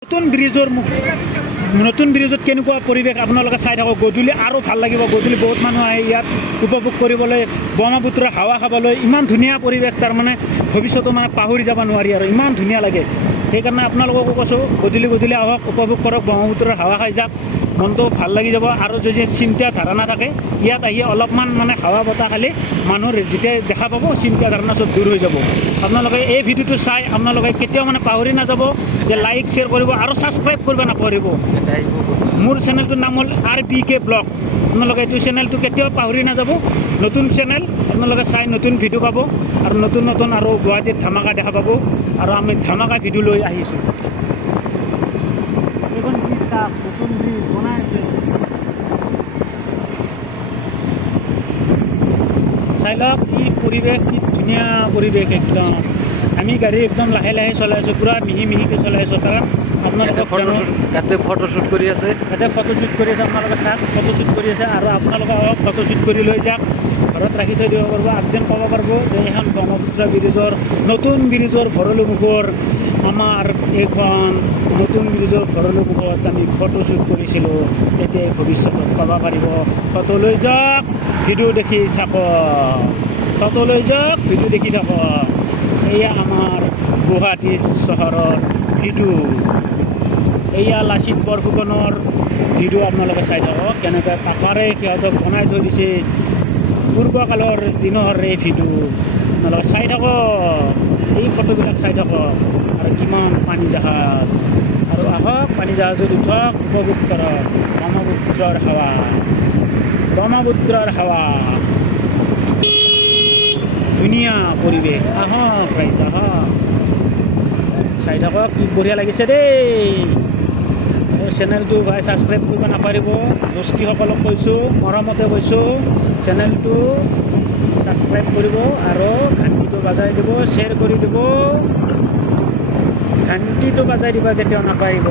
নতুন ব্ৰিজত কেনেকুৱা পৰিৱেশ আপোনালোকে চাই থাকক। গধূলি আৰু ভাল লাগিব। গধূলি বহুত মানুহ আহে ইয়াত উপভোগ কৰিবলৈ, ব্ৰহ্মপুত্ৰৰ হাৱা খাবলৈ। ইমান ধুনীয়া পৰিৱেশ, তাৰমানে ভৱিষ্যতো মানে পাহৰি যাব নোৱাৰি আৰু ইমান ধুনীয়া লাগে। সেইকাৰণে আপোনালোককো কৈছোঁ, গধূলি আহক, উপভোগ কৰক, ব্ৰহ্মপুত্ৰৰ হাৱা খাই যাওক, মনটো ভাল লাগি যাব। আৰু যদি চিন্তা ধাৰণা থাকে, ইয়াত আহি অলপমান মানে হাৱা বতাহ খালি মানুহৰ যেতিয়া দেখা পাব, চিন্তা ধাৰণা চব দূৰ হৈ যাব। আপোনালোকে এই ভিডিঅ'টো চাই আপোনালোকে কেতিয়াও মানে পাহৰি নাযাব যে লাইক শ্বেয়াৰ কৰিব আৰু ছাবস্ক্ৰাইব কৰিব নাপাহৰিব। মোৰ চেনেলটোৰ নাম হ'ল RBK ব্লগ। আপোনালোকে এইটো চেনেলটো কেতিয়াও পাহৰি নাযাব। নতুন চেনেল, আপোনালোকে চাই নতুন ভিডিঅ' পাব আৰু নতুন আৰু গুৱাহাটীত ধামাকা দেখা পাব। আৰু আমি ধামাকা ভিডিঅ' লৈ আহিছোঁ। এইখন ব্ৰিজ চাওক, নতুন ব্ৰিজ বনাই আছে। চাই লওক কি পৰিৱেশ, কি ধুনীয়া পৰিৱেশ একদম। আমি গাড়ী একদম লাহে লাহে চলাই আছোঁ, পূৰা মিহিকৈ চলাই আছোঁ। কাৰণ আপোনালোকক ইয়াতে ফটোশ্বুট কৰি আছে, ফটোশ্বুট কৰি আছে। আপোনালোকে চাওক, ফটোশ্বুট কৰি আছে। আৰু আপোনালোকে ফটোশ্বুট কৰি লৈ যাওক, ঘৰত ৰাখি থৈ দিব পাৰিব। একদিন ক'ব পাৰিব যে এইখন ব্ৰহ্মপুত্ৰ ব্ৰিজৰ, নতুন ব্ৰিজৰ ভৰলু মুখৰ, আমাৰ এইখন নতুন ব্ৰিজৰ ভৰলু মুখত আমি ফটোশ্বুট কৰিছিলোঁ। তেতিয়া ভৱিষ্যতত ক'ব পাৰিব। ফটো লৈ যাওক, ভিডিঅ' দেখি থাকক, ফটো লৈ যাওক, ভিডিঅ' দেখি থাকক। এয়া আমাৰ গুৱাহাটী চহৰৰ ভিডিঅ'। এয়া লাচিত বৰফুকনৰ ভিডিঅ' আপোনালোকে চাই থাকক, কেনেকৈ পাকাৰে সিহঁতক বনাই থৈ দিছে। পূৰ্বকালৰ দিনৰ এই ভিডিঅ' আপোনালোকে চাই থাকক, এই ফটোবিলাক চাই থাকক। আৰু কিমান পানী জাহাজ, আৰু আহক পানী জাহাজত উঠক, উপভোগ কৰক ব্ৰহ্মপুত্ৰৰ হাৱা, ব্ৰহ্মপুত্ৰৰ হাৱা। ধুনীয়া পৰিৱেশ, আহক ৰাইজ আহক, চাই থাকক, কি বঢ়িয়া লাগিছে দেই। চেনেলটো ভাই ছাবস্ক্ৰাইব কৰিব নাপাহৰিব। দোস্তিসকলক কৈছোঁ, মৰমতে কৈছোঁ, চেনেলটো ছাবস্ক্ৰাইব কৰিব আৰু ঘণ্টিটো বাজাই দিব, শ্বেয়াৰ কৰি দিব, ঘণ্টিটো বাজাই দিব, কেতিয়াও নাপাহৰিব।